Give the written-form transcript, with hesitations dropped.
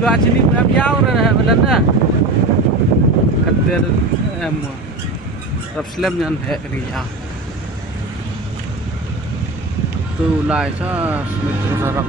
chua sini em giao rồi lần nữa cắt tiền em rập slam nhân hệ cái gì à tu lại cho mình rập